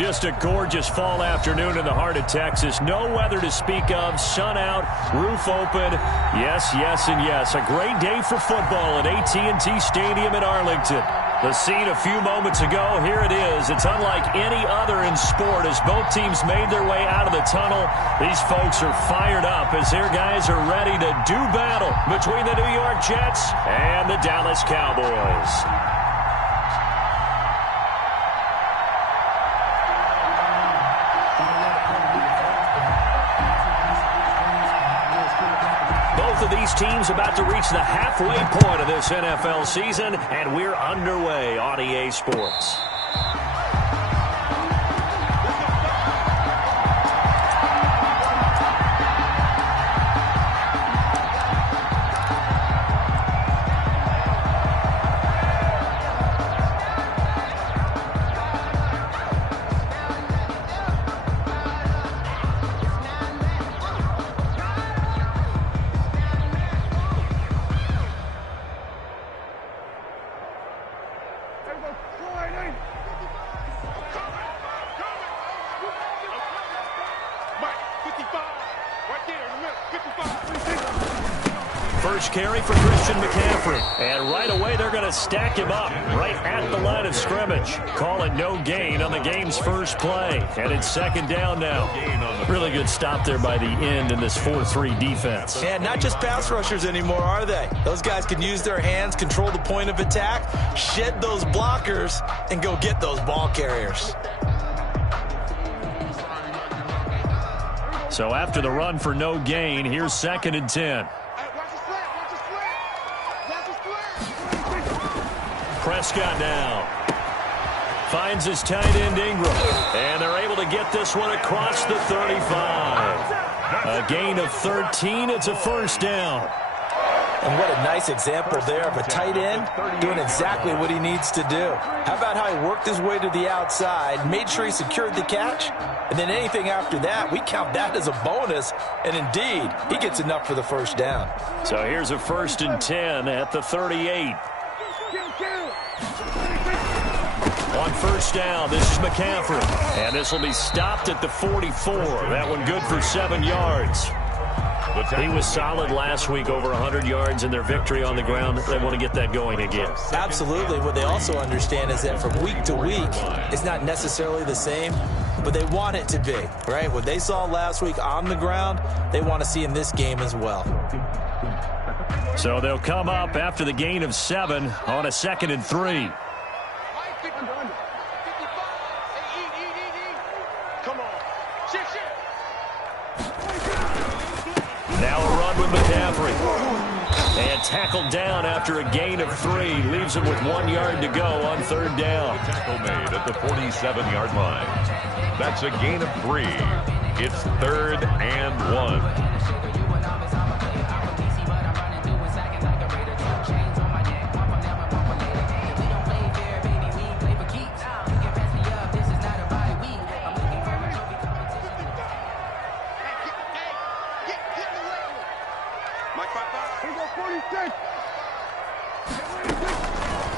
Just a gorgeous fall afternoon in the heart of Texas. No weather to speak of. Sun out, roof open. Yes, yes, and yes. A great day for football at AT&T Stadium in Arlington. The scene a few moments ago, here it is. It's unlike any other in sport as both teams made their way out of the tunnel. These folks are fired up as their guys are ready to do battle between the New York Jets and the Dallas Cowboys. Both of these teams about to reach the halfway point of this NFL season, and we're underway on EA Sports. First carry for Christian McCaffrey. And right away, they're going to stack him up right at the line of scrimmage. Call it no gain on the game's first play. And it's second down now. Really good stop there by the end in this 4-3 defense. And not just pass rushers anymore, are they? Those guys can use their hands, control the point of attack, shed those blockers, and go get those ball carriers. So after the run for no gain, here's 2nd and 10. Prescott now. Finds his tight end Ingram. And they're able to get this one across the 35. A gain of 13. It's a first down. And what a nice example there of a tight end doing exactly what he needs to do. How about how he worked his way to the outside, made sure he secured the catch, and then anything after that, we count that as a bonus. And indeed, he gets enough for the first down. So here's a 1st and 10 at the 38. On first down, this is McCaffrey. And this will be stopped at the 44. That one good for 7 yards. He was solid last week, over 100 yards in their victory on the ground. They want to get that going again. Absolutely. What they also understand is that from week to week, it's not necessarily the same, but they want it to be, right? What they saw last week on the ground, they want to see in this game as well. So they'll come up after the gain of 7 on a 2nd and 3. Now a run with McCaffrey. And tackled down after a gain of 3. Leaves him with 1 yard to go on 3rd down. Tackle made at the 47-yard line. That's a gain of 3. It's 3rd and 1.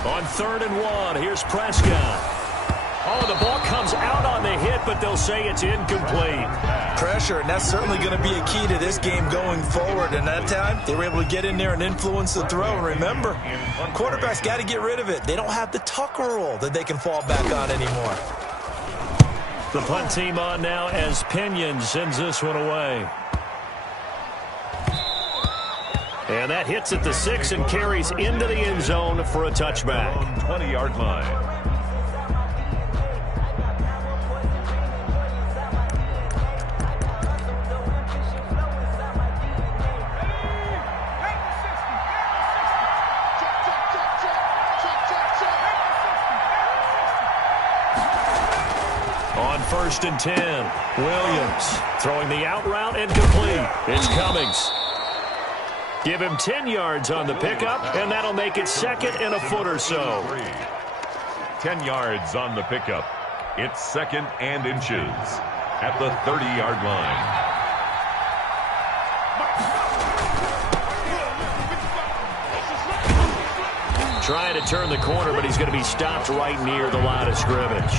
On 3rd and 1, here's Prescott. Oh, the ball comes out on the hit, but they'll say it's incomplete. Pressure, and that's certainly going to be a key to this game going forward. And that time, they were able to get in there and influence the throw. Remember, quarterbacks got to get rid of it. They don't have the tucker roll that they can fall back on anymore. The punt team on now as Pinion sends this one away. And that hits at the 6 and carries into the end zone for a touchback. 20-yard line. On 1st and 10, Williams throwing the out route and complete. It's Cummings. Give him 10 yards on the pickup, and that'll make it 2nd and a foot or so. 10 yards on the pickup. It's 2nd and inches at the 30-yard line. Trying to turn the corner, but he's going to be stopped right near the line of scrimmage.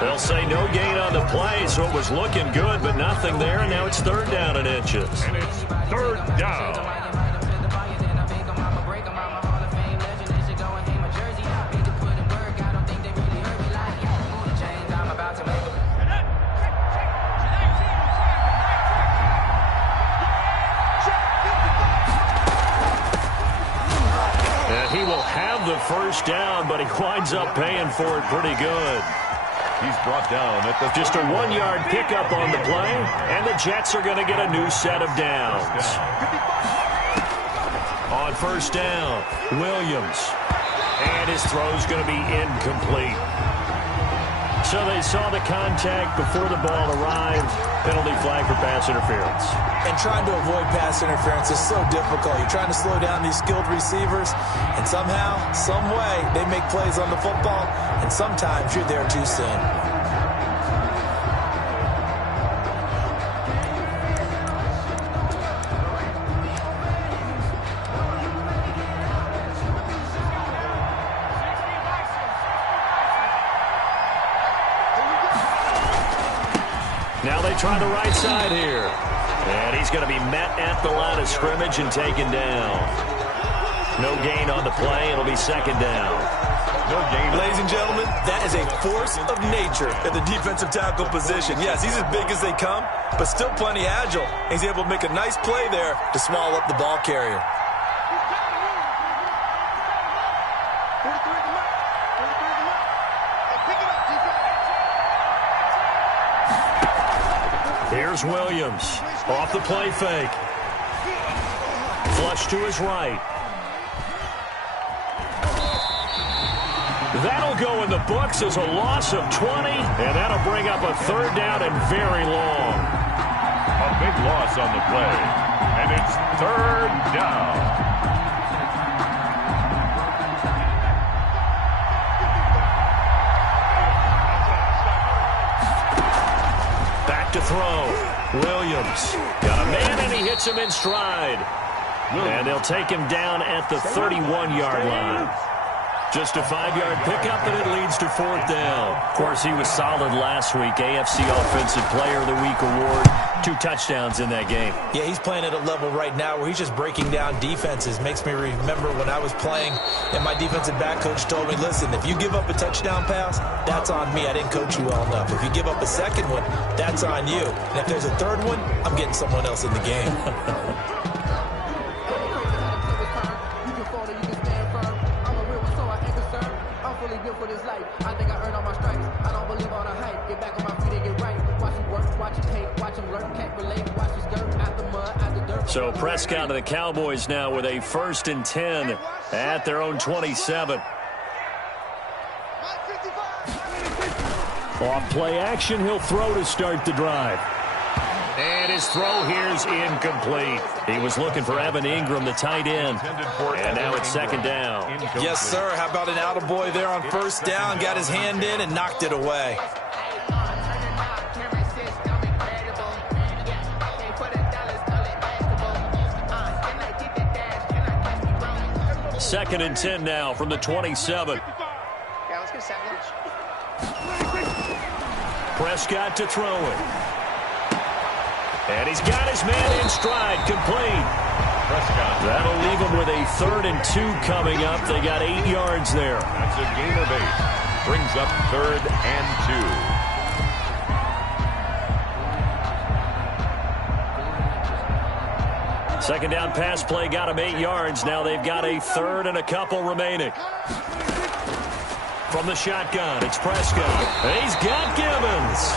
They'll say no gain on the play, so it was looking good, but nothing there, and now it's 3rd down and inches. And it's 3rd down. He will have the 1st down, but he winds up paying for it pretty good. He's brought down at the just a 1-yard pickup on the play, and the Jets are going to get a new set of downs. On 1st down, Williams. And his throw's going to be incomplete. So they saw the contact before the ball arrived. Penalty flag for pass interference. And trying to avoid pass interference is so difficult. You're trying to slow down these skilled receivers, and somehow, some way, they make plays on the football, and sometimes you're there too soon. Now they try the right side here. And he's going to be met at the line of scrimmage and taken down. No gain on the play. It'll be 2nd down. No gain. Ladies and gentlemen, that is a force of nature at the defensive tackle position. Yes, he's as big as they come, but still plenty agile. He's able to make a nice play there to swallow up the ball carrier. Here's Williams. Off the play fake. Flush to his right. That'll go in the books as a loss of 20, and that'll bring up a 3rd down and very long. A big loss on the play, and it's 3rd down. To throw. Williams got a man, and he hits him in stride. And they'll take him down at the 31-yard line. Just a 5-yard pickup, and it leads to 4th down. Of course, he was solid last week. AFC Offensive Player of the Week award. 2 touchdowns in that game. Yeah, he's playing at a level right now where he's just breaking down defenses. Makes me remember when I was playing and my defensive back coach told me, listen, if you give up a touchdown pass, that's on me. I didn't coach you well enough. If you give up a 2nd one, that's on you. And if there's a 3rd one, I'm getting someone else in the game. So Prescott to the Cowboys now with a 1st and 10 at their own 27. Off play action, he'll throw to start the drive. And his throw here's incomplete. He was looking for Evan Ingram, the tight end. And now it's 2nd down. Yes, sir. How about an attaboy there on 1st down? Got his hand in and knocked it away. 2nd and 10 now from the 27. Prescott to throw it. And he's got his man in stride, complete. Prescott. That'll leave him with a 3rd and 2 coming up. They got 8 yards there. That's a gain of 8. Brings up 3rd and 2. 2nd down pass play got him 8 yards. Now they've got a 3rd and a couple remaining. From the shotgun, it's Prescott. And he's got Gibbons.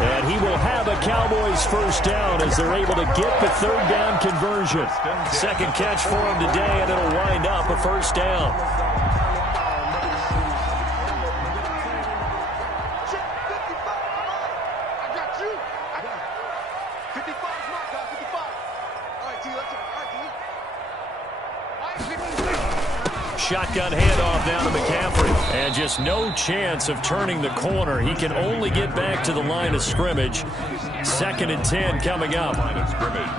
And he will have a Cowboys 1st down as they're able to get the 3rd down conversion. 2nd catch for him today, and it'll wind up a 1st down. Shotgun handoff down to McCaffrey. And just no chance of turning the corner. He can only get back to the line of scrimmage. 2nd and 10 coming up. Line of scrimmage.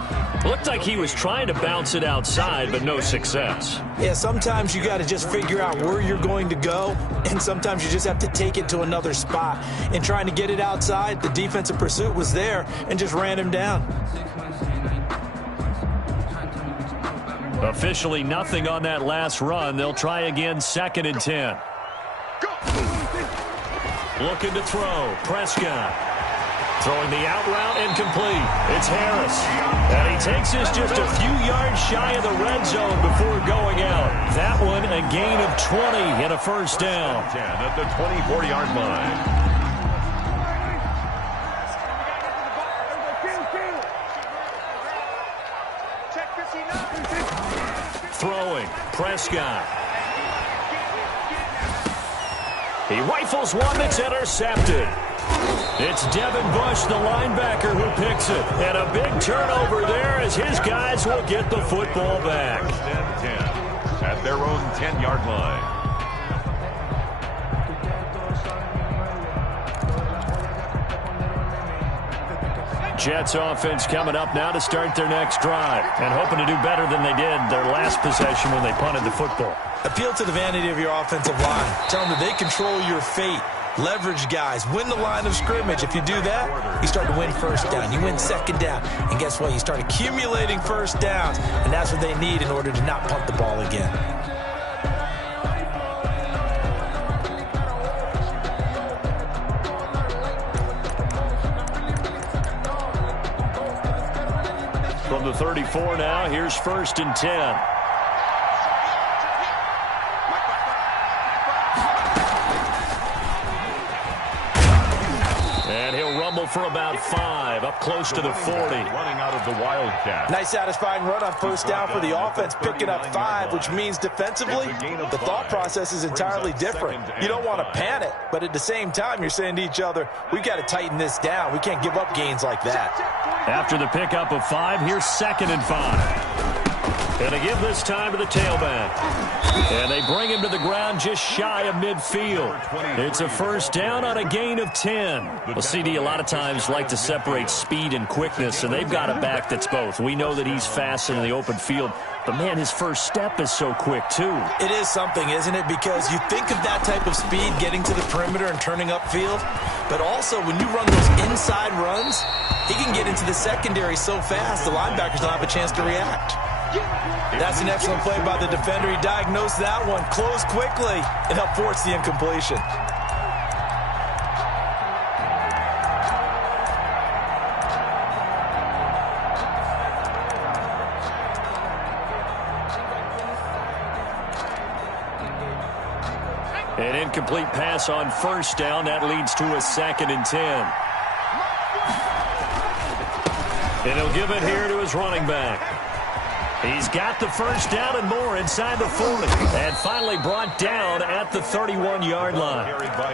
Looked like he was trying to bounce it outside, but no success. Yeah, sometimes you got to just figure out where you're going to go, and sometimes you just have to take it to another spot. In trying to get it outside, the defensive pursuit was there and just ran him down. Officially nothing on that last run. They'll try again, 2nd and 10. Looking to throw. Prescott. Throwing the out route incomplete. It's Harris. And he takes us just a few yards shy of the red zone before going out. That one a gain of 20 and a first down. 10 at the 24-yard line. Throwing. Prescott. He rifles one that's intercepted. It's Devin Bush, the linebacker, who picks it. And a big turnover there as his guys will get the football back. 10 at their own 10-yard line. Jets offense coming up now to start their next drive and hoping to do better than they did their last possession when they punted the football. Appeal to the vanity of your offensive line. Tell them that they control your fate. Leverage guys. Win the line of scrimmage. If you do that, you start to win first down. You win second down. And guess what? You start accumulating first downs. And that's what they need in order to not punt the ball again. From the 34 now, here's 1st and 10. And he'll rumble for about 5, up close to the 40. Running out of the Wildcat. Nice satisfying run on first down for the offense, picking up 5, which means defensively, the thought process is entirely different. You don't want to panic, but at the same time, you're saying to each other, we've got to tighten this down. We can't give up gains like that. After the pickup of 5, here's 2nd and 5. And they give this time to the tailback. And they bring him to the ground just shy of midfield. It's a first down on a gain of 10. Well, CD a lot of times like to separate speed and quickness, and they've got a back that's both. We know that he's fast in the open field, but, man, his first step is so quick, too. It is something, isn't it? Because you think of that type of speed getting to the perimeter and turning upfield, but also when you run those inside runs, he can get into the secondary so fast the linebackers don't have a chance to react. That's an excellent play by the defender. He diagnosed that one, closed quickly, and helped force the incompletion. An incomplete pass on first down. That leads to a 2nd and 10. And he'll give it here to his running back. He's got the first down and more inside the 40. And finally brought down at the 31-yard line.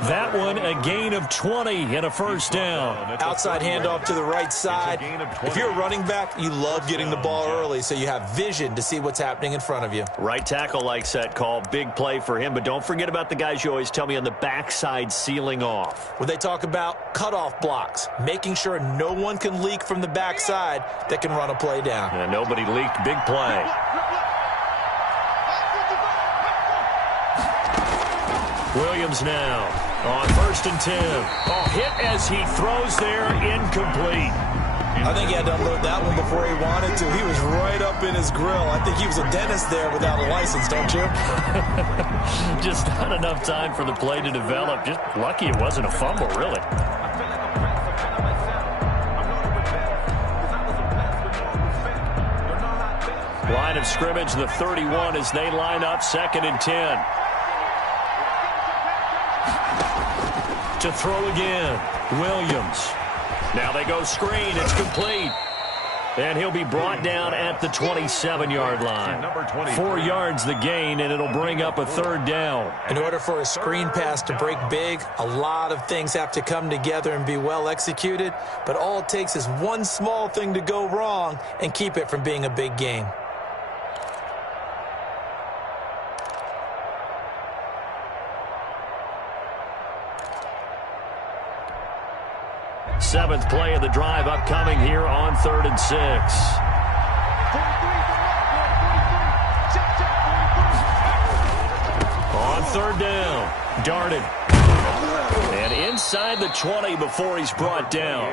That one a gain of 20 and a first down. Outside handoff to the right side. If you're a running back, you love getting the ball early so you have vision to see what's happening in front of you. Right tackle likes that call. Big play for him. But don't forget about the guys you always tell me on the backside sealing off. When they talk about cutoff blocks, making sure no one can leak from the backside that can run a play down. And nobody leaked. Big play. Williams now on 1st and 10. Oh, hit as he throws there, incomplete. I think he had to unload that one before he wanted to. He was right up in his grill. I think he was a dentist there without a license, don't you? Just not enough time for the play to develop. Just lucky it wasn't a fumble, really. Line of scrimmage, the 31 as they line up, 2nd and 10. To throw again, Williams. Now they go screen, it's complete. And he'll be brought down at the 27-yard line. 4 yards the gain, and it'll bring up a 3rd down. In order for a screen pass to break big, a lot of things have to come together and be well executed. But all it takes is one small thing to go wrong and keep it from being a big gain. 7th play of the drive upcoming here on 3rd and 6. third down. Darted. And inside the 20 before he's brought down.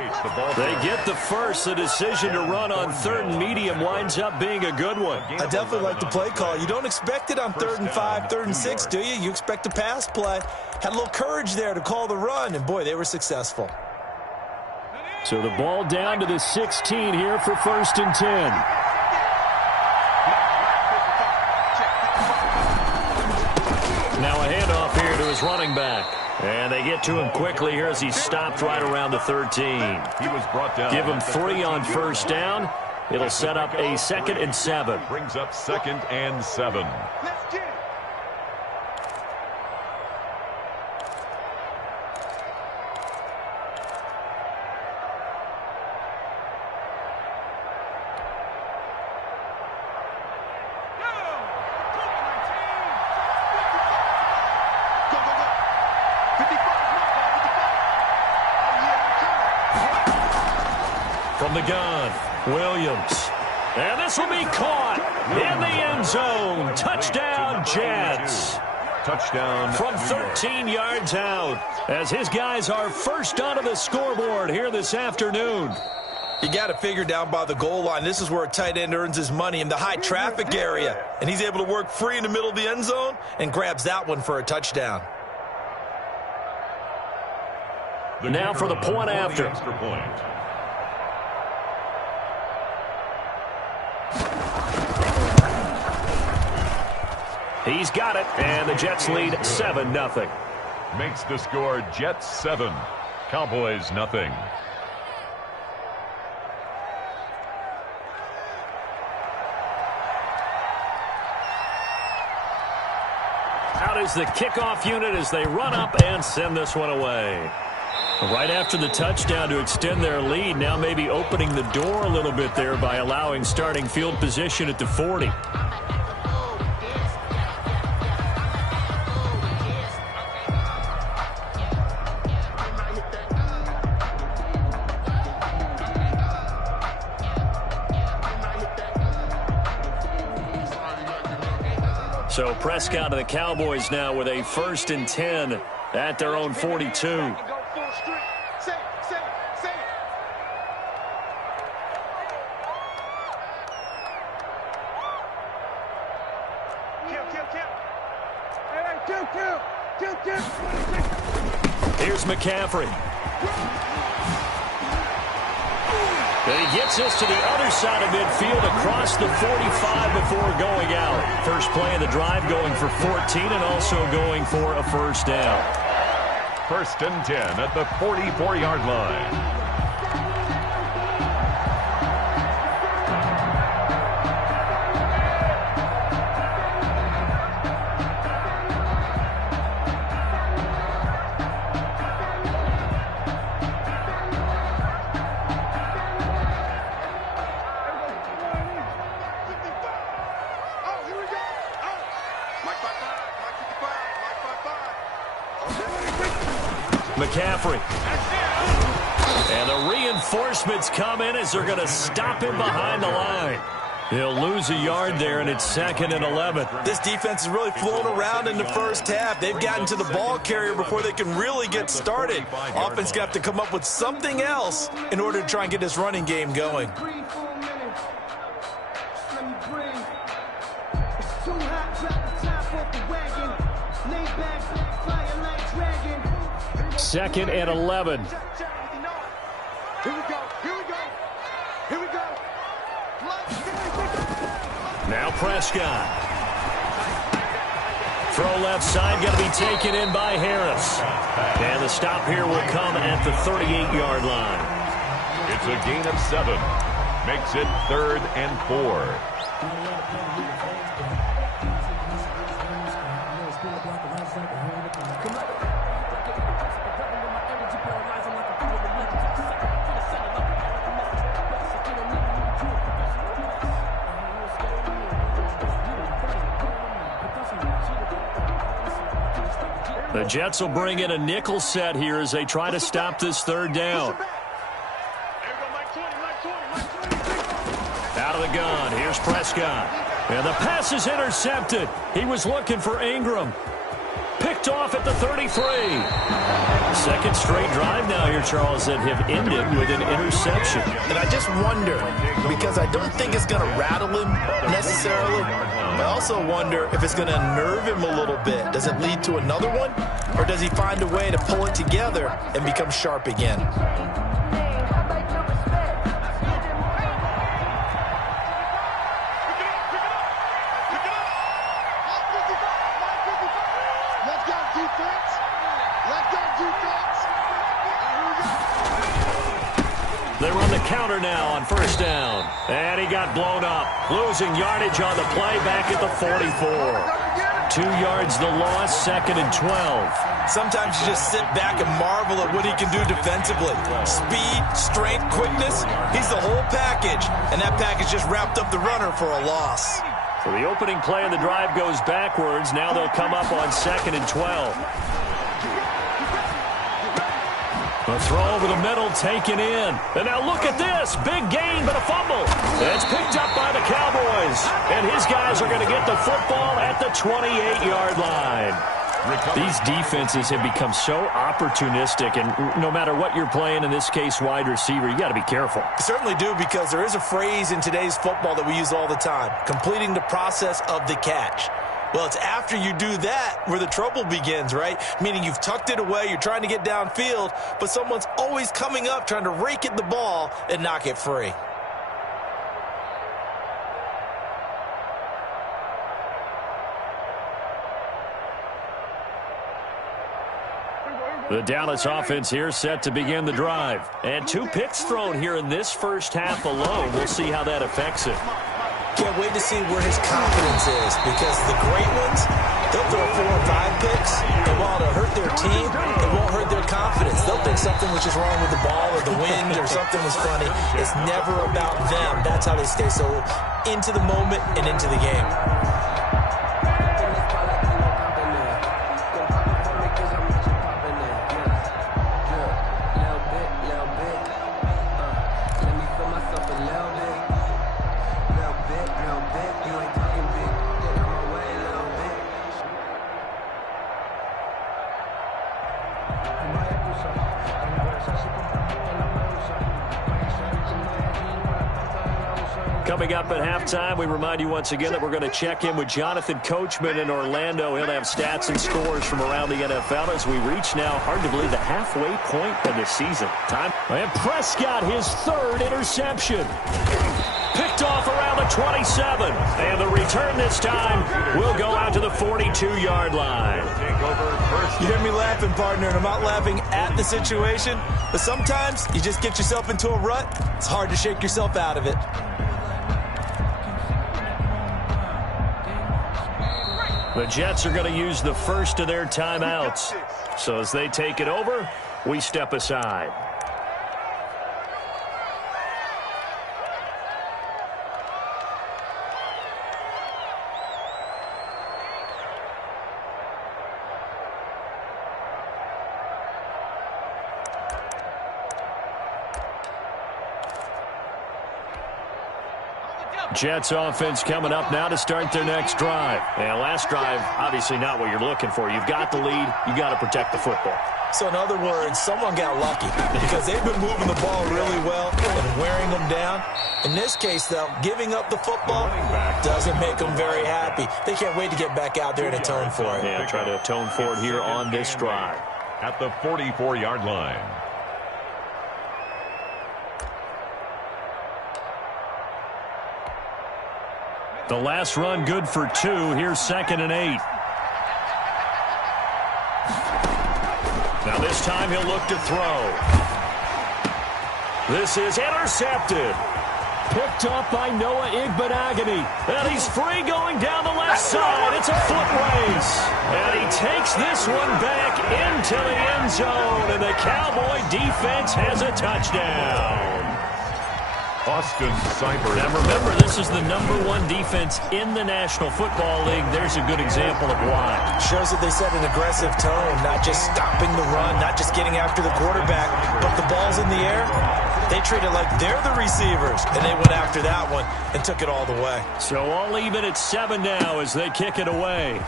They get the first. The decision to run on third and medium winds up being a good one. I definitely like the play call. You don't expect it on 3rd and 5, 3rd and 6, do you? You expect a pass play. Had a little courage there to call the run, and boy, they were successful. So the ball down to the 16 here for 1st and 10. Now a handoff here to his running back. And they get to him quickly here as he's stopped right around the 13. He was brought down. Give him 3 on first down. It'll set up a 2nd and 7. Brings up 2nd and 7. From the gun, Williams. And this will be caught in the end zone. Touchdown, Jets. Touchdown. From 13 yards out, as his guys are first onto the scoreboard here this afternoon. You got to figure down by the goal line. This is where a tight end earns his money, in the high traffic area. And he's able to work free in the middle of the end zone and grabs that one for a touchdown. Now for the point after. Extra point. He's got it, and the Jets lead 7-0. Makes the score Jets 7, Cowboys nothing. Out is the kickoff unit as they run up and send this one away. Right after the touchdown to extend their lead, now maybe opening the door a little bit there by allowing starting field position at the 40. So Prescott and the Cowboys now with a 1st and 10 at their own 42. Here's McCaffrey. And he gets us to the other side of midfield across the 45 before going out. First play of the drive going for 14 and also going for a first down. 1st and 10 at the 44-yard line. McCaffrey. And the reinforcements come in as they're going to stop him behind the line. He'll lose a yard there, and it's 2nd and 11. This defense is really flown around in the first half. They've gotten to the ball carrier before they can really get started. Offense got to come up with something else in order to try and get this running game going. Second and 11. Here we go. Now Prescott. Throw left side, going to be taken in by Harris. And the stop here will come at the 38-yard line. It's a gain of 7. Makes it 3rd and 4. The Jets will bring in a nickel set here as they try to stop this 3rd down. Out of the gun, here's Prescott. And the pass is intercepted. He was looking for Ingram. Picked off at the 33. Second straight drive now here, Charles, that have ended with an interception. And I just wonder, because I don't think it's going to rattle him necessarily, I also wonder if it's going to unnerve him a little bit. Does it lead to another one? Or does he find a way to pull it together and become sharp again? They run the counter now on first down. And he got blown up. Losing yardage on the play back at the 44. 2 yards the loss, 2nd and 12. Sometimes you just sit back and marvel at what he can do defensively. Speed, strength, quickness, he's the whole package. And that package just wrapped up the runner for a loss. So the opening play of the drive goes backwards. Now they'll come up on 2nd and 12. The throw over the middle, taken in. And now look at this. Big gain, but a fumble. It's picked up by the Cowboys. And his guys are going to get the football at the 28-yard line. These defenses have become so opportunistic, and no matter what you're playing, in this case, wide receiver, you got to be careful. You certainly do, because there is a phrase in today's football that we use all the time, completing the process of the catch. Well, it's after you do that where the trouble begins, right? Meaning you've tucked it away, you're trying to get downfield, but someone's always coming up trying to rake at the ball and knock it free. The Dallas offense here set to begin the drive. And 2 picks thrown here in this first half alone. We'll see how that affects it. Can't wait to see where his confidence is, because the great ones, they'll throw 4 or 5 picks, and while it'll hurt their team, it won't hurt their confidence. They'll think something was just wrong with the ball or the wind or something was funny. It's never about them. That's how they stay so into the moment and into the game. Coming up at halftime, we remind you once again that we're going to check in with Jonathan Coachman in Orlando. He'll have stats and scores from around the NFL as we reach now, hard to believe, the halfway point of the season. Time. And Prescott, his 3rd interception. Picked off around the 27. And the return this time will go out to the 42-yard line. You hear me laughing, partner, and I'm not laughing at the situation, but sometimes you just get yourself into a rut. It's hard to shake yourself out of it. The Jets are going to use the first of their timeouts. So as they take it over, we step aside. Jets offense coming up now to start their next drive. And last drive, obviously not what you're looking for. You've got the lead. You got to protect the football. So in other words, someone got lucky because they've been moving the ball really well and wearing them down. In this case, though, giving up the football doesn't make them very happy. They can't wait to get back out there and atone for it. Yeah, try to atone for it here on this drive. At the 44-yard line. The last run good for 2. Here's 2nd and 8. Now this time he'll look to throw. This is intercepted. Picked up by Noah Igbenogany. And he's free going down the left side. It's a foot race. And he takes this one back into the end zone. And the Cowboy defense has a touchdown. Austin Seibert. Now remember, this is the #1 defense in the National Football League. There's a good example of why. Shows that they set an aggressive tone, not just stopping the run, not just getting after the quarterback, but the ball's in the air. They treat it like they're the receivers, and they went after that one and took it all the way. So all even at 7 now as they kick it away.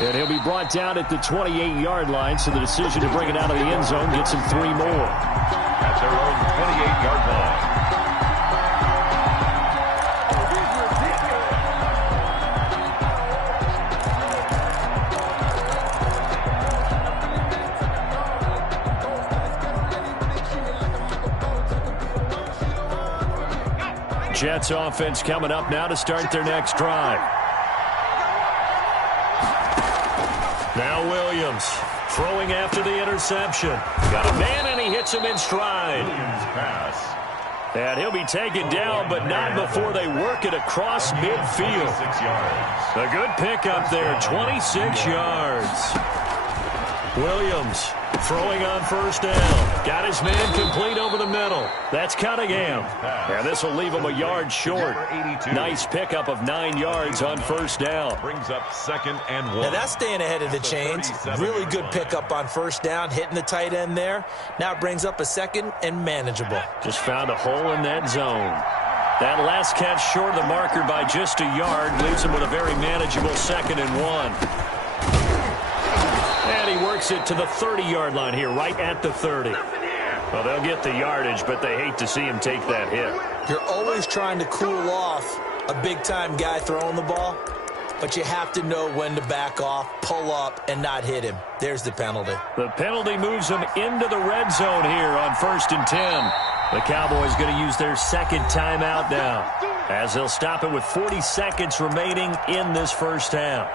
And he'll be brought down at the 28-yard line, so the decision to bring it out of the end zone gets him 3 more. At their own 28-yard line. Jets offense coming up now to start their next drive. Now Williams throwing after the interception. Got a man, and he hits him in stride. Williams pass. And he'll be taken down, but not before they work it across midfield. 6 yards. A good pickup there, 26 yards. Williams throwing on first down. Got his man complete over the middle. That's Cunningham. And this will leave him a yard short. Nice pickup of 9 yards on first down. Brings up 2nd and 1. Now that's staying ahead of the chains. Really good pickup on first down, hitting the tight end there. Now it brings up a 2nd and manageable. Just found a hole in that zone. That last catch short of the marker by just a yard leaves him with a very manageable 2nd and 1. And he works it to the 30-yard line here, right at the 30. Well, they'll get the yardage, but they hate to see him take that hit. You're always trying to cool off a big-time guy throwing the ball, but you have to know when to back off, pull up, and not hit him. There's the penalty. The penalty moves him into the red zone here on 1st and 10. The Cowboys going to use their 2nd timeout now, as they'll stop it with 40 seconds remaining in this first half.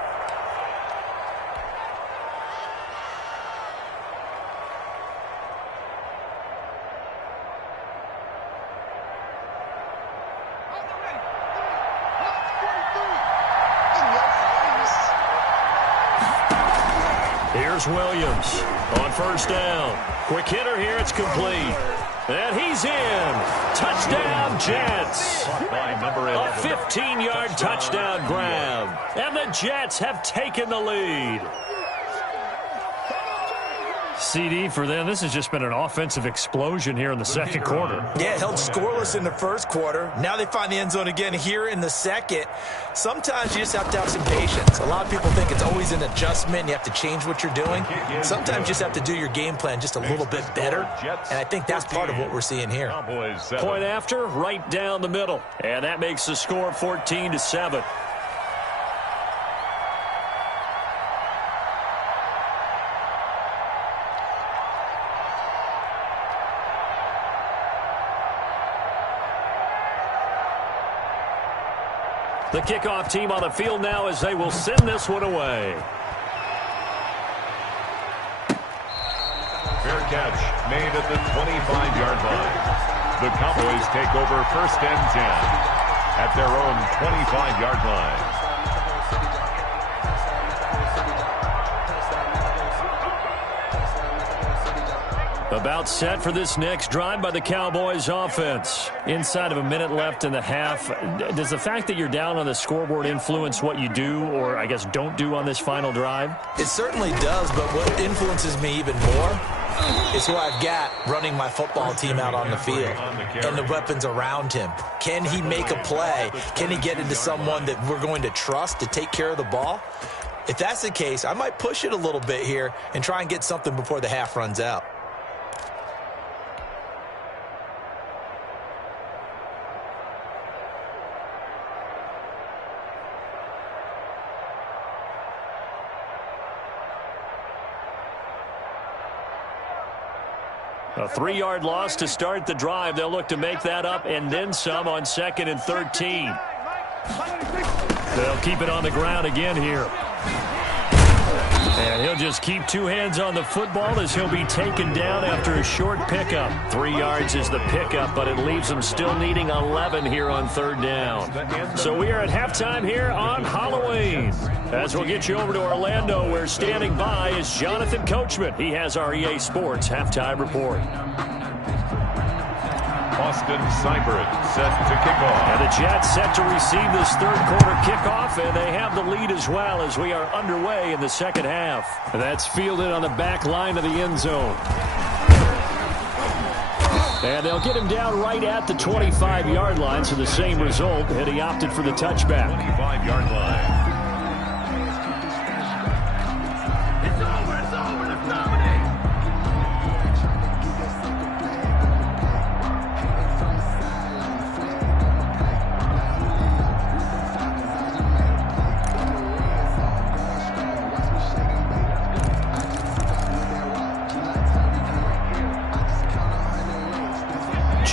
Here's Williams on first down. Quick hitter here. It's complete. And he's in. Touchdown, Jets. A 15-yard touchdown grab. And the Jets have taken the lead. CD for them. This has just been an offensive explosion here in the second quarter. Yeah, held scoreless in the first quarter. Now they find the end zone again here in the second. Sometimes you just have to have some patience. A lot of people think it's always an adjustment. You have to change what you're doing. Sometimes you just have to do your game plan just a little bit better. And I think that's part of what we're seeing here. Point after, right down the middle. And that makes the score 14-7. The kickoff team on the field now as they will send this one away. Fair catch made at the 25-yard line. The Cowboys take over 1st and 10 at their own 25-yard line. About set for this next drive by the Cowboys offense. Inside of a minute left in the half. Does the fact that you're down on the scoreboard influence what you do, or I guess don't do on this final drive? It certainly does, but what influences me even more is who I've got running my football team out on the field and the weapons around him. Can he make a play? Can he get into someone that we're going to trust to take care of the ball? If that's the case, I might push it a little bit here and try and get something before the half runs out. A 3-yard loss to start the drive. They'll look to make that up and then some on 2nd and 13. They'll keep it on the ground again here. And he'll just keep 2 hands on the football as he'll be taken down after a short pickup. 3 yards is the pickup, but it leaves them still needing 11 here on 3rd down. So we are at halftime here on Halloween. As we'll get you over to Orlando, where standing by is Jonathan Coachman. He has our EA Sports halftime report. Austin Seibert set to kick off. And the Jets set to receive this 3rd quarter kickoff, and they have the lead as well as we are underway in the second half. And that's fielded on the back line of the end zone. And they'll get him down right at the 25-yard line, so the same result, and he opted for the touchback. 25-yard line.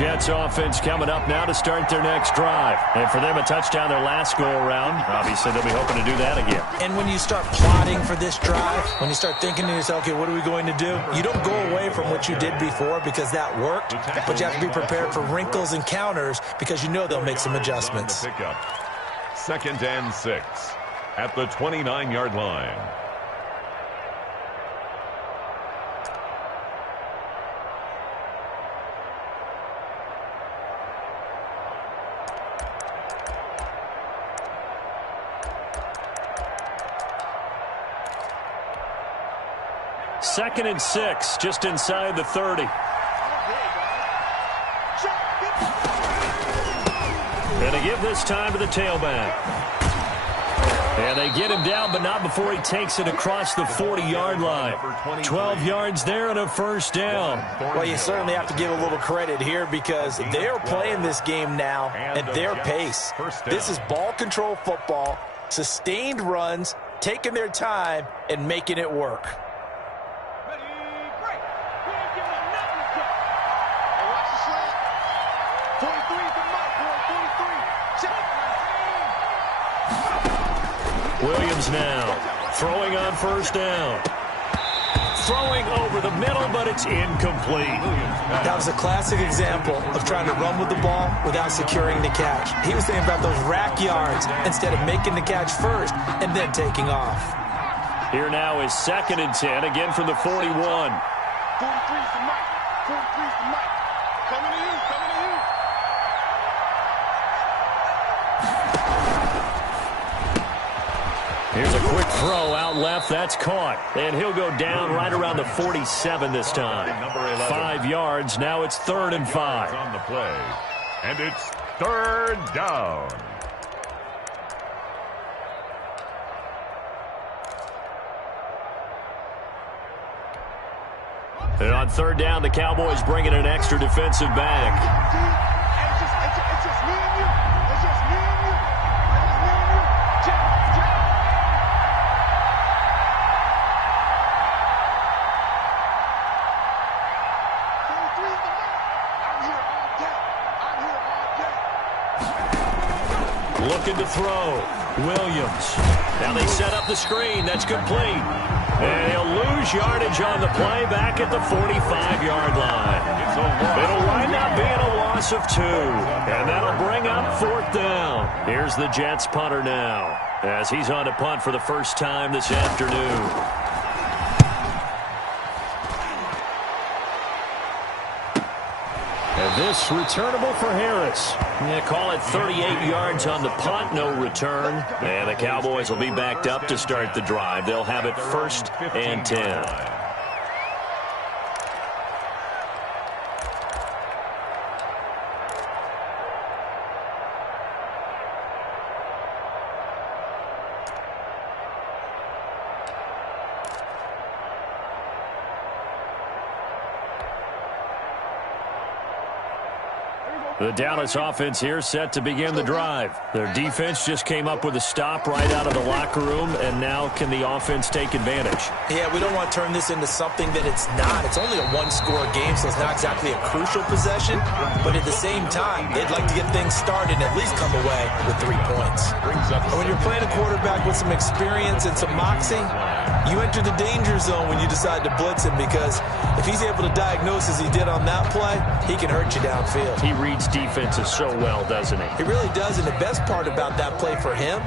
Jets offense coming up now to start their next drive. And for them, a touchdown their last go-around. Obviously, they'll be hoping to do that again. And when you start plotting for this drive, when you start thinking to yourself, okay, what are we going to do? You don't go away from what you did before because that worked, but you have to be prepared for wrinkles and counters because you know they'll make some adjustments. 2nd and 6 at the 29-yard line. Second and 6, just inside the 30. And they give this time to the tailback. And they get him down, but not before he takes it across the 40-yard line. 12 yards there and a first down. Well, you certainly have to give a little credit here because they're playing this game now at their pace. This is ball control football, sustained runs, taking their time, and making it work. Williams now throwing on first down. Throwing over the middle, but it's incomplete. That was a classic example of trying to run with the ball without securing the catch. He was thinking about those rack yards instead of making the catch first and then taking off. Here now is 2nd and 10, again from the 41. 43's the mic. 43's the mic. Coming to you, coming to you. Here's a quick throw out left. That's caught. And he'll go down right around the 47 this time. 5 yards. Now it's 3rd and 5. On the play. And it's 3rd down. And on 3rd down, the Cowboys bringing an extra defensive back. It's just me and you. It's just me and you. It's just me and you. Looking to throw. Williams. Now they set up the screen. That's complete. And he'll lose yardage on the play back at the 45-yard line. It'll wind up being a loss of 2. And that'll bring up 4th down. Here's the Jets punter now as he's on to punt for the first time this afternoon. And this returnable for Harris. Yeah, call it 38 yards on the punt, no return. And the Cowboys will be backed up to start the drive. They'll have it 1st and 10. The Dallas offense here set to begin the drive. Their defense just came up with a stop right out of the locker room, and now can the offense take advantage? Yeah, we don't want to turn this into something that it's not. It's only a one-score game, so it's not exactly a crucial possession. But at the same time, they'd like to get things started and at least come away with 3 points. And when you're playing a quarterback with some experience and some moxie, you enter the danger zone when you decide to blitz him, because if he's able to diagnose as he did on that play, he can hurt you downfield. He reads defenses so well, doesn't he? He really does, and the best part about that play for him,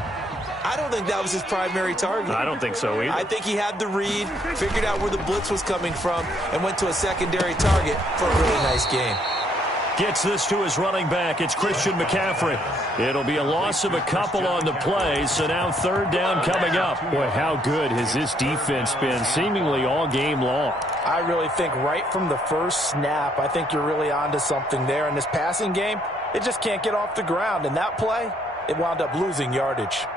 I don't think that was his primary target. I don't think so either. I think he had the read, figured out where the blitz was coming from, and went to a secondary target for a really nice game. Gets this to his running back. It's Christian McCaffrey. It'll be a loss of a couple on the play, so now 3rd down coming up. Boy, how good has this defense been seemingly all game long? I really think right from the first snap, I think you're really onto something there. In this passing game, it just can't get off the ground. And that play, it wound up losing yardage.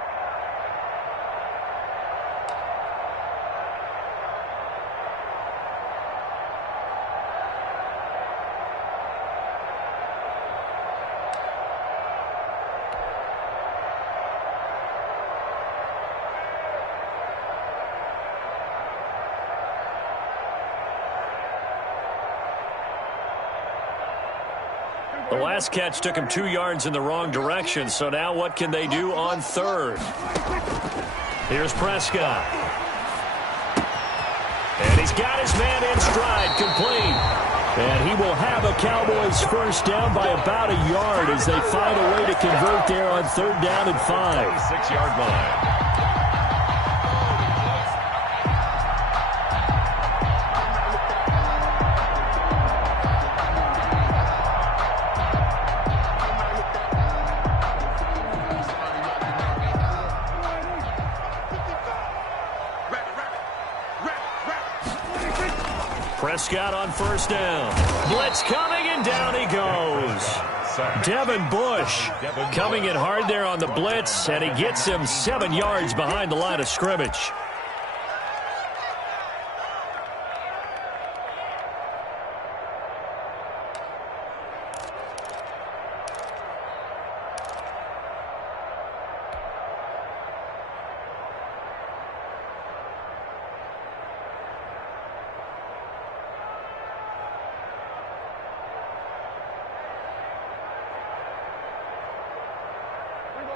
The last catch took him 2 yards in the wrong direction, so now what can they do on third? Here's Prescott. And he's got his man in stride, complete. And he will have a Cowboys first down by about a yard as they find a way to convert there on 3rd down and 5. 6-yard line. Prescott on first down. Blitz coming, and down he goes. Devin Bush coming in hard there on the blitz, and he gets him 7 yards behind the line of scrimmage.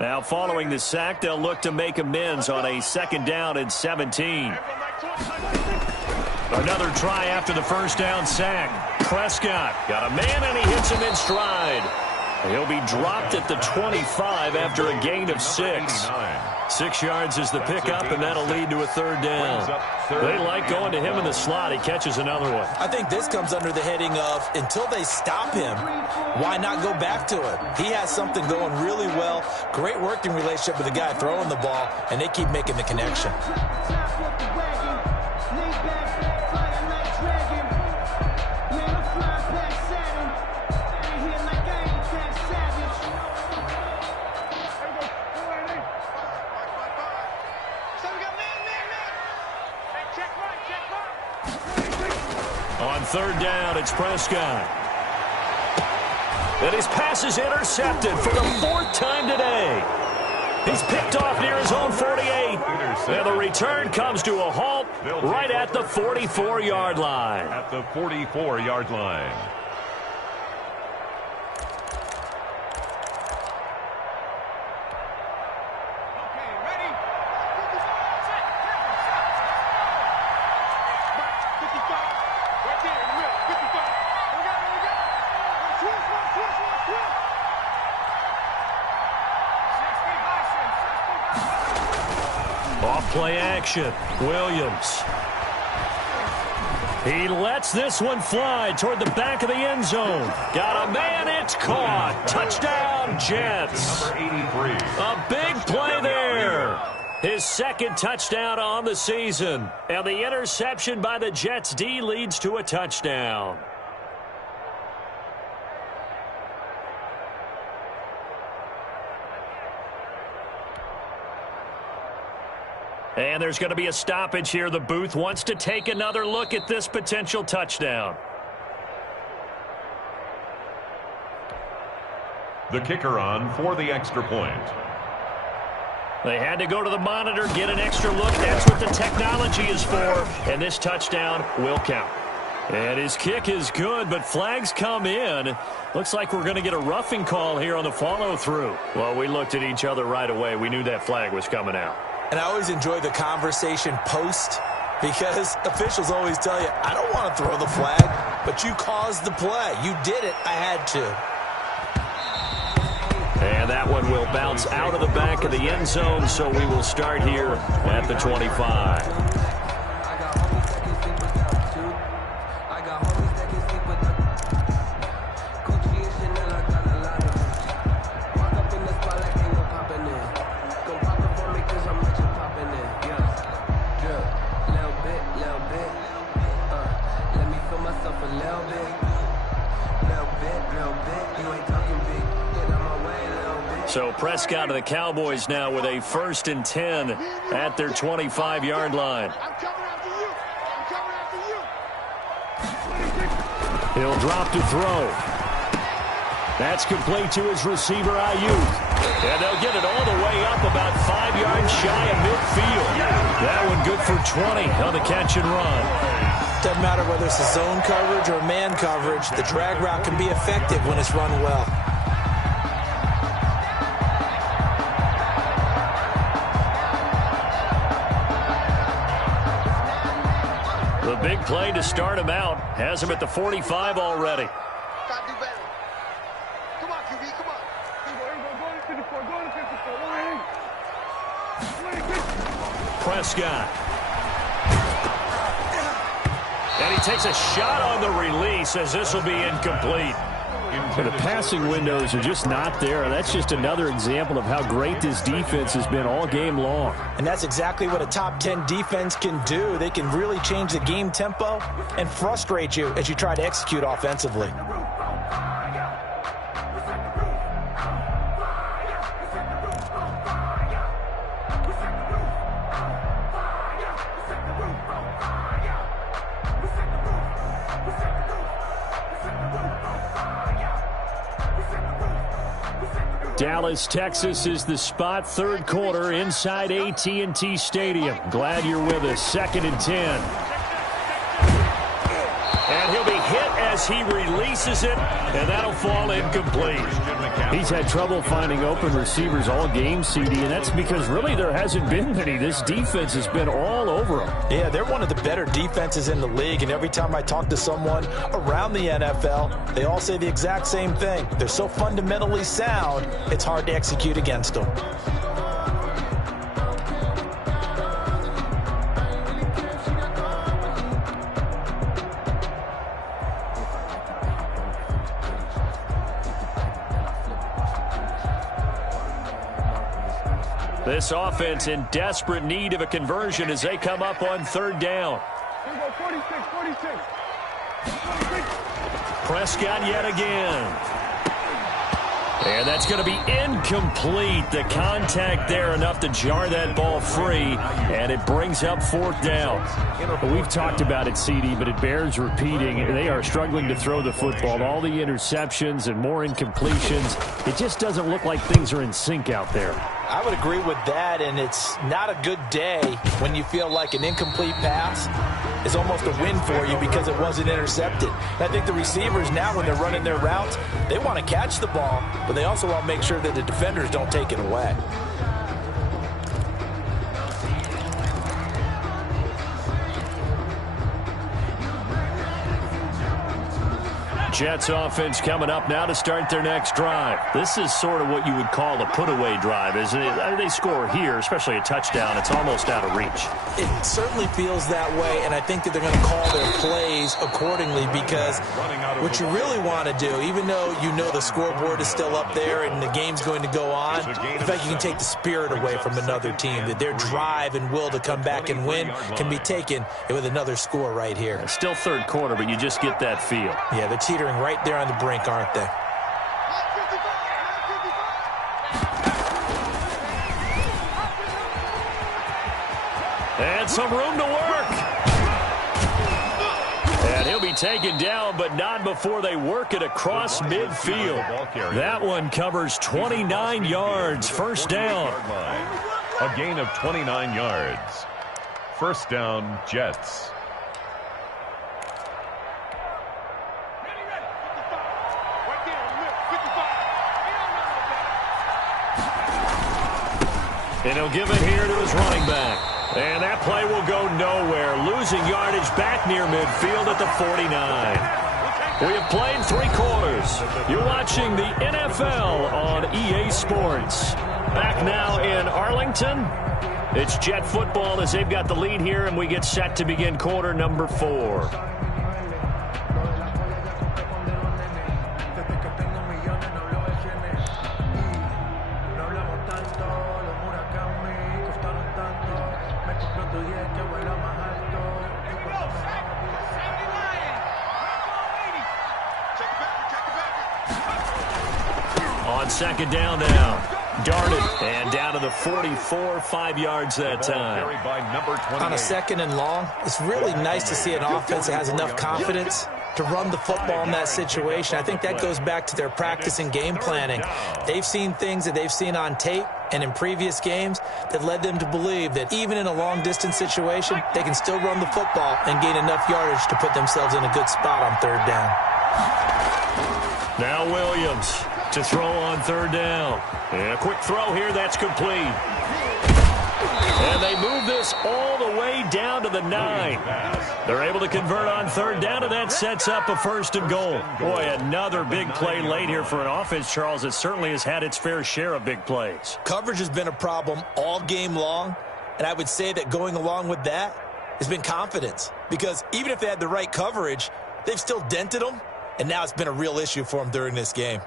Now following the sack, they'll look to make amends on a 2nd down and 17. Another try after the first down sack. Prescott got a man, and he hits him in stride. He'll be dropped at the 25 after a gain of 6. 6 yards is the pickup, and that'll lead to a 3rd down. They like going to him in the slot. He catches another one. I think this comes under the heading of, until they stop him, why not go back to it? He has something going really well. Great working relationship with the guy throwing the ball, and they keep making the connection. On 3rd down, it's Prescott. And his pass is intercepted for the 4th time today. He's picked off near his own 48. And the return comes to a halt right at the 44-yard line. At the 44-yard line. Play action. Williams. He lets this one fly toward the back of the end zone. Got a man. It's caught. Touchdown, Jets. Number 83. A big play there. His 2nd touchdown on the season. And the interception by the Jets D leads to a touchdown. And there's going to be a stoppage here. The booth wants to take another look at this potential touchdown. The kicker on for the extra point. They had to go to the monitor, get an extra look. That's what the technology is for. And this touchdown will count. And his kick is good, but flags come in. Looks like we're going to get a roughing call here on the follow-through. Well, we looked at each other right away. We knew that flag was coming out. And I always enjoy the conversation post, because officials always tell you, I don't want to throw the flag, but you caused the play. You did it. I had to. And that one will bounce out of the back of the end zone, so we will start here at the 25. So Prescott of the Cowboys now with a 1st and 10 at their 25-yard line. He'll drop to throw. That's complete to his receiver, Ayuk. And they'll get it all the way up about 5 yards shy of midfield. That one good for 20 on the catch and run. Doesn't matter whether it's a zone coverage or man coverage, the drag route can be effective when it's run well. The big play to start him out has him at the 45 already. Gotta do better. Come on, QB, come on. Prescott. And he takes a shot on the release as this will be incomplete. So the passing windows are just not there. That's just another example of how great this defense has been all game long. And that's exactly what a top 10 defense can do. They can really change the game tempo and frustrate you as you try to execute offensively. Dallas, Texas is the spot. Third quarter inside AT&T Stadium. Glad you're with us. 2nd and 10. And he'll be hit as he releases it, and that'll fall incomplete. He's had trouble finding open receivers all game, CD, and that's because really there hasn't been many. This defense has been all over him. Yeah, they're one of the better defenses in the league, and every time I talk to someone around the NFL, they all say the exact same thing. They're so fundamentally sound, it's hard to execute against them. This offense in desperate need of a conversion as they come up on 3rd down. 46. Prescott yet again. And that's going to be incomplete. The contact there enough to jar that ball free, and it brings up 4th down. Well, we've talked about it, CD, but it bears repeating. They are struggling to throw the football. All the interceptions and more incompletions. It just doesn't look like things are in sync out there. I would agree with that, and it's not a good day when you feel like an incomplete pass is almost a win for you because it wasn't intercepted. And I think the receivers now, when they're running their routes, they want to catch the ball, but they also want to make sure that the defenders don't take it away. Jets offense coming up now to start their next drive. This is sort of what you would call a put-away drive, isn't it? They score here, especially a touchdown. It's almost out of reach. It certainly feels that way, and I think that they're going to call their plays accordingly because what you really want to do, even though you know the scoreboard is still up there and the game's going to go on, in fact, you can take the spirit away from another team, that their drive and will to come back and win can be taken with another score right here. It's still 3rd quarter, but you just get that feel. Yeah, they're teetering right there on the brink, aren't they? And some room to work. And he'll be taken down, but not before they work it across midfield. That one covers 29 yards. 1st down. A gain of 29 yards. 1st down, Jets. And he'll give it here to his running back. And that play will go nowhere. Losing yardage back near midfield at the 49. We have played 3 quarters. You're watching the NFL on EA Sports. Back now in Arlington. It's Jet football as they've got the lead here, and we get set to begin quarter number 4. On 2nd down now. Darted and down to the 44, 5 yards that time. On a 2nd and long, it's really nice to see an offense that has enough confidence to run the football in that situation. I think that goes back to their practice and game planning. They've seen things that they've seen on tape, And in previous games, that led them to believe that even in a long-distance situation, they can still run the football and gain enough yardage to put themselves in a good spot on third down. Now Williams to throw on third down. And a quick throw here, that's complete. And they move this all the way down to the 9. They're able to convert on third down, and that sets up a 1st and goal. Boy, another big play late here for an offense, Charles, that certainly has had its fair share of big plays. Coverage has been a problem all game long, and I would say that going along with that has been confidence. Because even if they had the right coverage, they've still dented them, and now it's been a real issue for them during this game.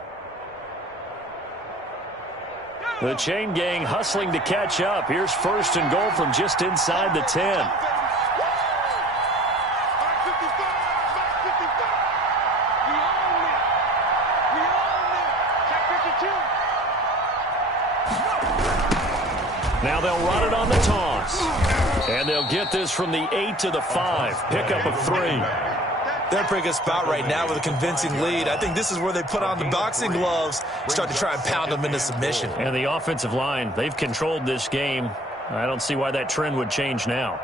The chain gang hustling to catch up. Here's 1st and goal from just inside the 10. Now they'll run it on the toss. And they'll get this from the 8 to the 5. Pickup of 3. They're in a pretty good spot right now with a convincing lead. I think this is where they put on the boxing gloves, start to try and pound them into submission. And the offensive line, they've controlled this game. I don't see why that trend would change now.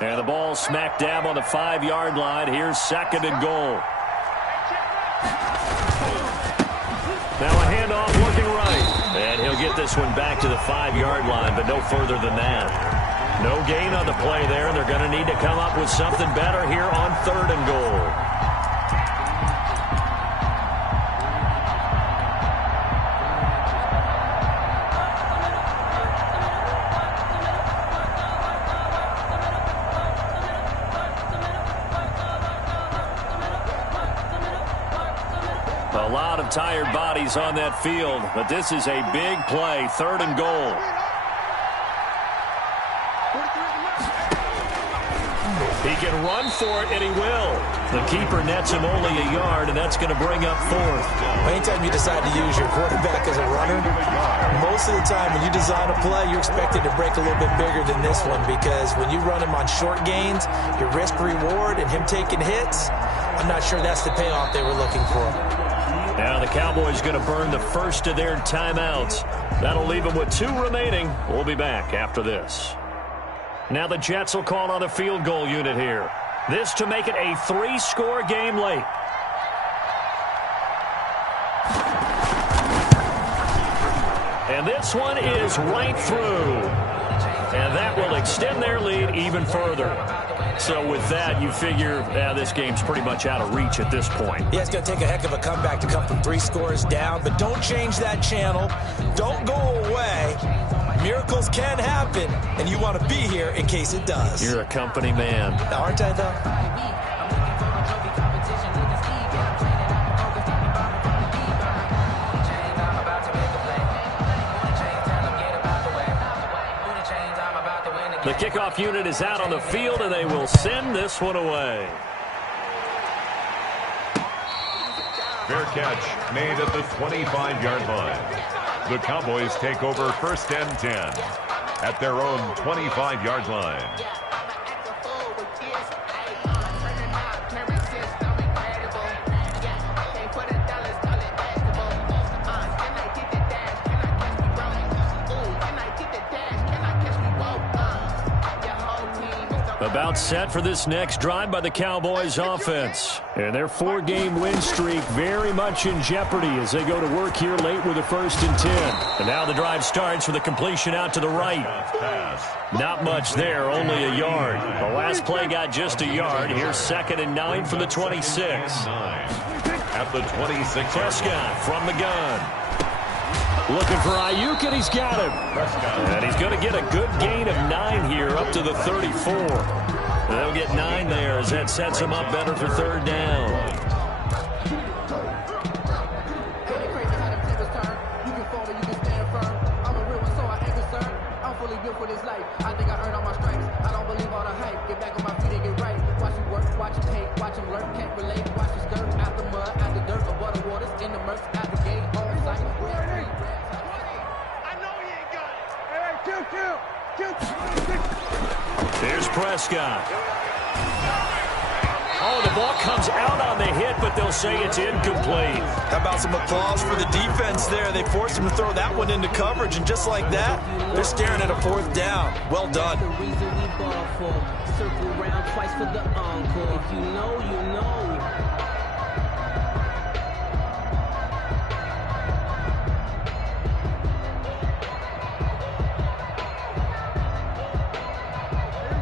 And the ball smack dab on the 5-yard line. Here's 2nd and goal. Now a handoff looking right. And he'll get this one back to the 5-yard line, but no further than that. No gain on the play there. They're going to need to come up with something better here on 3rd and goal. A lot of tired bodies on that field, but this is a big play. 3rd and goal. He can run for it, and he will. The keeper nets him only a yard, and that's going to bring up 4th. Anytime you decide to use your quarterback as a runner, most of the time when you design a play, you're expected to break a little bit bigger than this one, because when you run him on short gains, your risk-reward and him taking hits, I'm not sure that's the payoff they were looking for. Now the Cowboys going to burn the first of their timeouts. That'll leave them with 2 remaining. We'll be back after this. Now the Jets will call on a field goal unit here. This to make it a 3-score game late. And this one is right through. And that will extend their lead even further. So with that, you figure this game's pretty much out of reach at this point. Yeah, it's going to take a heck of a comeback to come from 3 scores down. But don't change that channel. Don't go away. Miracles can happen, and you want to be here in case it does. You're a company man. Aren't I, though? The kickoff unit is out on the field, and they will send this one away. Fair catch made at the 25-yard line. The Cowboys take over 1st and 10 at their own 25-yard line. About set for this next drive by the Cowboys offense. And their 4-game win streak very much in jeopardy as they go to work here late with a 1st and 10. And now the drive starts with a completion out to the right. Not much there, only a yard. The last play got just a yard. Here's 2nd and 9 for the 26. At the 26. Prescott from the gun. Looking for Ayuk, and he's got him. And he's going to get a good gain of 9 here up to the 34. They'll get 9 there as that sets him up better for 3rd down. There's Prescott. Oh, the ball comes out on the hit, but they'll say it's incomplete. How about some applause for the defense there? They forced him to throw that one into coverage, and just like that, they're staring at a 4th down. Well done. Circle round twice for the encore. If you know, you know.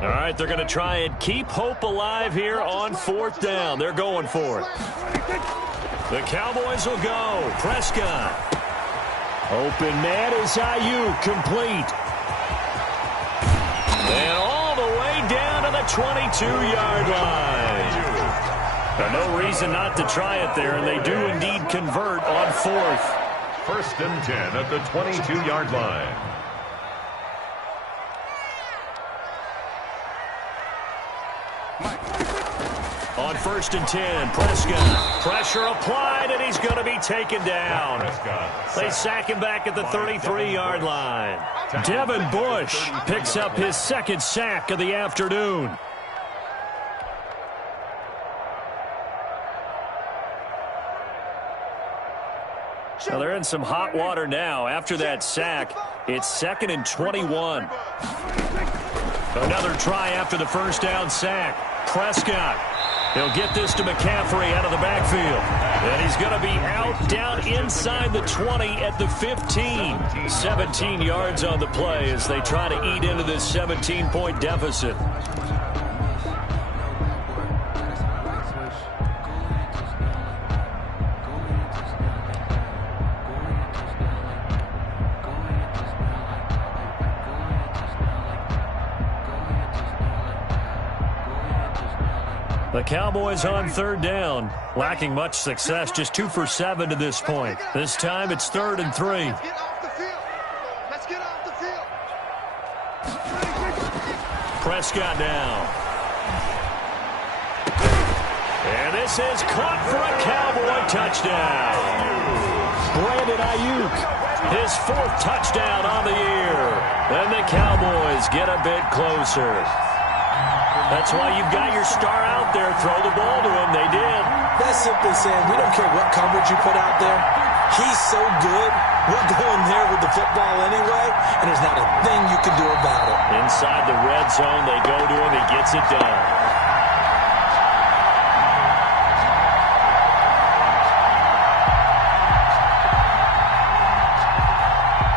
All right, they're going to try and keep hope alive here on 4th down. They're going for it. The Cowboys will go. Prescott. Open man is Ayuk, complete. And all the way down to the 22-yard line. Now, no reason not to try it there, and they do indeed convert on 4th. 1st and 10 at the 22-yard line. On 1st and 10, Prescott. Pressure applied, and he's going to be taken down. They sack him back at the 33-yard line. Devin Bush picks up his 2nd sack of the afternoon. Well, they're in some hot water now. After that sack, it's 2nd and 21. Another try after the 1st down sack. Prescott. He'll get this to McCaffrey out of the backfield. And he's going to be out down inside the 20 at the 15. 17 yards on the play as they try to eat into this 17-point deficit. The Cowboys on 3rd down, lacking much success, just 2 for 7 to this point. This time it's 3rd and 3. Let's get off the field. Let's get off the field. Prescott down. And this is caught for a Cowboy touchdown. Brandon Ayuk, his 4th touchdown on the year. And the Cowboys get a bit closer. That's why you've got your star out there. Throw the ball to him. They did. That's simply saying we don't care what coverage you put out there. He's so good. We're going there with the football anyway, and there's not a thing you can do about it. Inside the red zone, they go to him. He gets it done.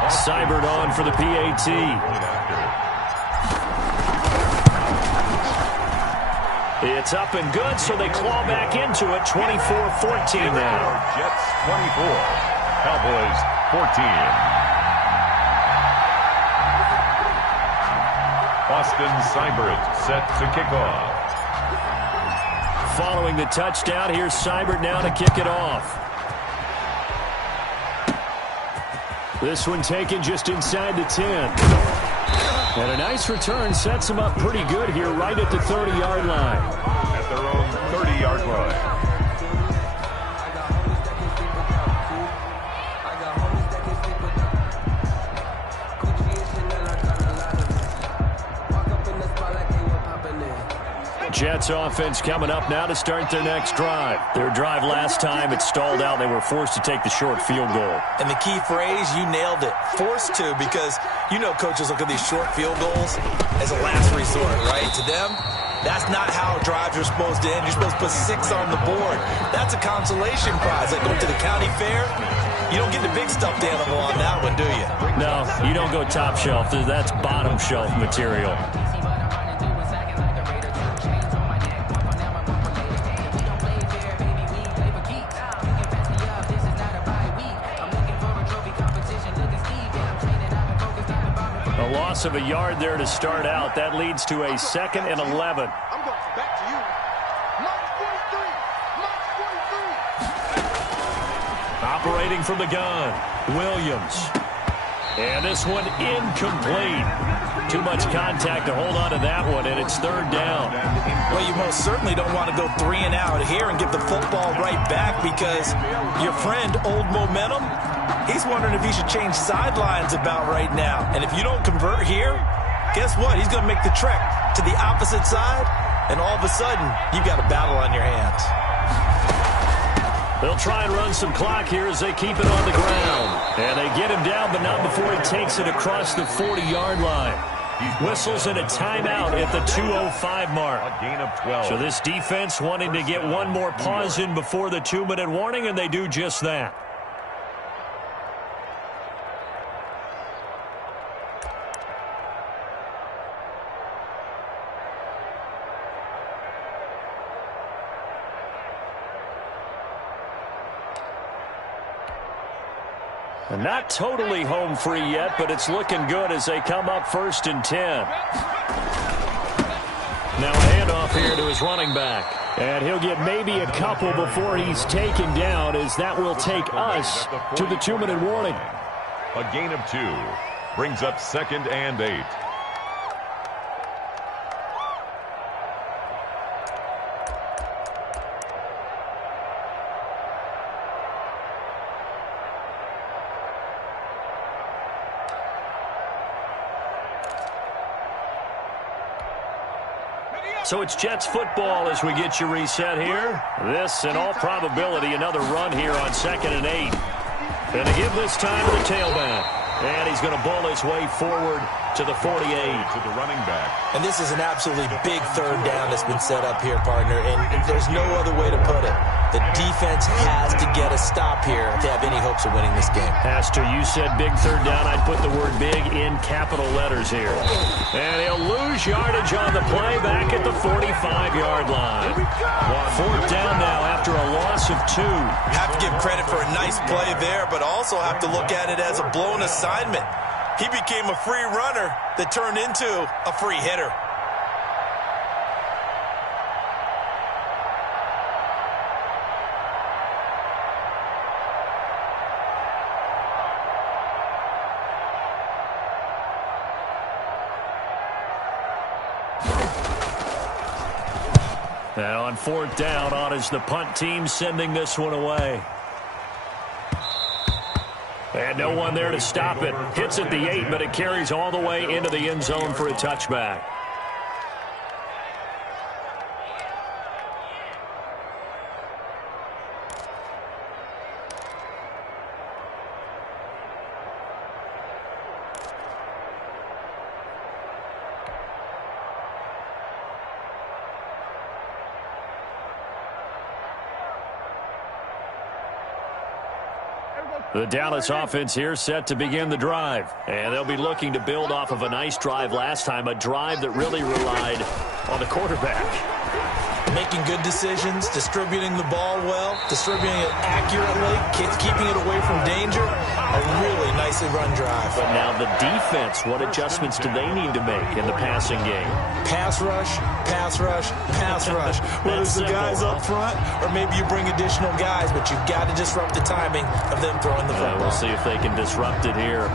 Seibert on for the PAT. It's up and good, so they claw back into it. 24-14 now. Jets 24, Cowboys 14. Austin Seibert set to kick off. Following the touchdown, here's Seibert now to kick it off. This one taken just inside the 10. And a nice return sets him up pretty good here right at the 30-yard line. At their own 30-yard line. Jets offense coming up now to start their next drive. Their drive last time, it stalled out. They were forced to take the short field goal. And the key phrase, you nailed it. Forced to, because you know coaches look at these short field goals as a last resort, right? To them, that's not how drives are supposed to end. You're supposed to put 6 on the board. That's a consolation prize. Like going to the county fair, you don't get the big stuffed animal on that one, do you? No, you don't go top shelf. That's bottom shelf material. A loss of a yard there to start out. That leads to a 2nd and 11. I'm going back to you. March 43. Operating from the gun, Williams. And this one incomplete. Too much contact to hold on to that one, and it's 3rd down. Well, you most certainly don't want to go 3 and out here and get the football right back, because your friend, Old Momentum, he's wondering if he should change sidelines about right now. And if you don't convert here, guess what? He's going to make the trek to the opposite side and all of a sudden, you've got a battle on your hands. They'll try and run some clock here as they keep it on the ground. And they get him down, but not before he takes it across the 40-yard line. Whistles and a timeout at the 2:05 mark. A gain of 12. So this defense wanting to get one more pause in before the 2-minute warning, and they do just that. Not totally home free yet, but it's looking good as they come up 1st and 10. Now a handoff here to his running back. And he'll get maybe a couple before he's taken down, as that will take us to the 2-minute warning. A gain of 2 brings up 2nd and 8. So it's Jets football as we get you reset here. This, in all probability, another run here on 2nd and 8. And to give this time to the tailback. And he's going to bowl his way forward to the 48. To the running back. And this is an absolutely big 3rd down that's been set up here, partner, and there's no other way to put it. The defense has to get a stop here to have any hopes of winning this game. Has to. You said big 3rd down. I'd put the word big in capital letters here. And he'll lose yardage on the play back at the 45-yard line. 4th down now after a loss of 2. Have to give credit for a nice play there, but also have to look at it as a blown assignment. He became a free runner that turned into a free hitter. Now on 4th down, on is the punt team sending this one away. And no one there to stop it. Hits at the 8, but it carries all the way into the end zone for a touchback. The Dallas offense here set to begin the drive. And they'll be looking to build off of a nice drive last time, a drive that really relied on the quarterback. Making good decisions, distributing the ball well, distributing it accurately, keeping it away from danger. A really nicely run drive. But now the defense, what adjustments do they need to make in the passing game? Pass rush, pass rush, pass rush. Whether it's the guys up front or maybe you bring additional guys, but you've got to disrupt the timing of them throwing the football. We'll see if they can disrupt it here.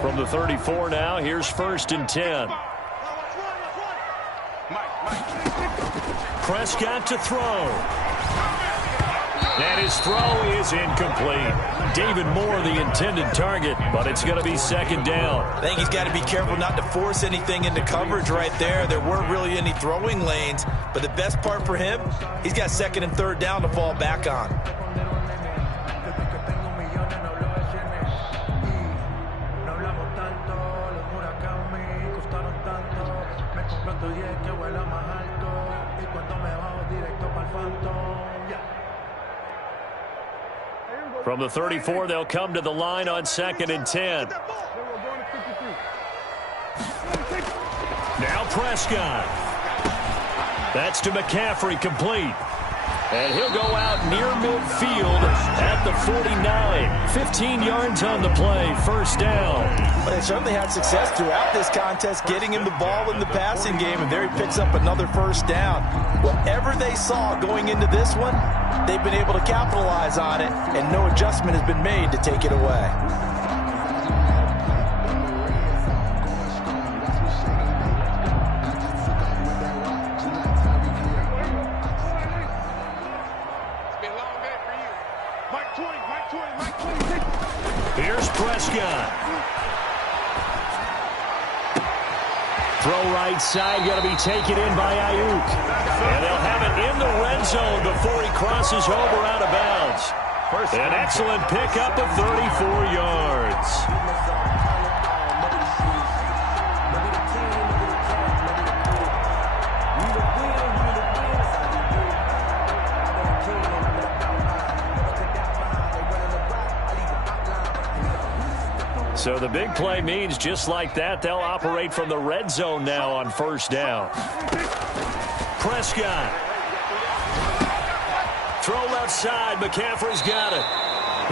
From the 34 now, here's 1st and 10. Prescott to throw. And his throw is incomplete. David Moore, the intended target, but it's going to be 2nd down. I think he's got to be careful not to force anything into coverage right there. There weren't really any throwing lanes, but the best part for him, he's got 2nd and 3rd down to fall back on. From the 34, they'll come to the line on 2nd and 10. Now Prescott. That's to McCaffrey, complete. And he'll go out near midfield at the 49. 15 yards on the play, first down. But they certainly had success throughout this contest getting him the ball in the passing game, and there he picks up another first down. Whatever they saw going into this one, they've been able to capitalize on it, and no adjustment has been made to take it away. Here's Prescott. Throw right side, going to be taken in by Ayuk. And they'll have it in the red zone before he crosses over out of bounds. An excellent pickup of 34 yards. So the big play means just like that, they'll operate from the red zone now on first down. Prescott. Throw left side. McCaffrey's got it.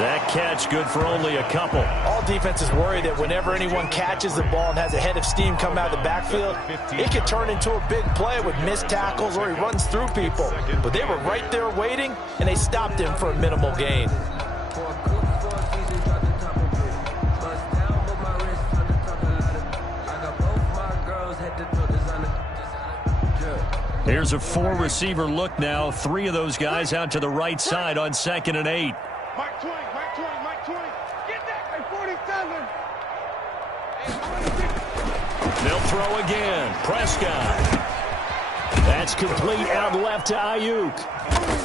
That catch good for only a couple. All defenses worry that whenever anyone catches the ball and has a head of steam come out of the backfield, it could turn into a big play with missed tackles or he runs through people. But they were right there waiting, and they stopped him for a minimal gain. Here's a four-receiver look now. Three of those guys out to the right side on 2nd and 8. Mike 20. Get that at 47. They'll throw again. Prescott. That's complete out left to Ayuk.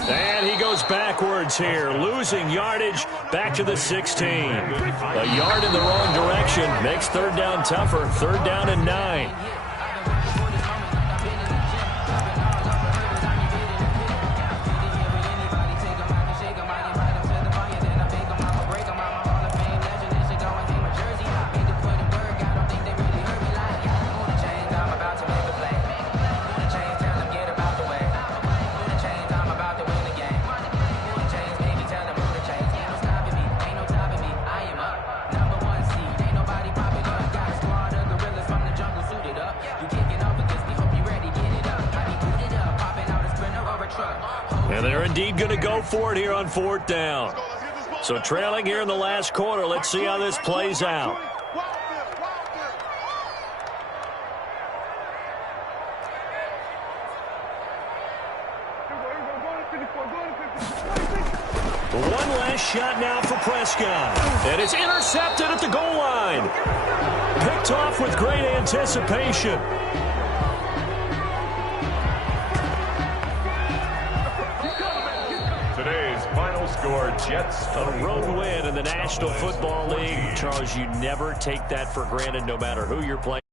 And he goes backwards here, losing yardage back to the 16. A yard in the wrong direction makes third down tougher. 3rd down and 9. And they're indeed going to go for it here on 4th down. So trailing here in the last quarter. Let's see how this plays out. One last shot now for Prescott. And it's intercepted at the goal line. Picked off with great anticipation. Today's final score, Jets. A road win in the National Football League. Charles, you never take that for granted no matter who you're playing.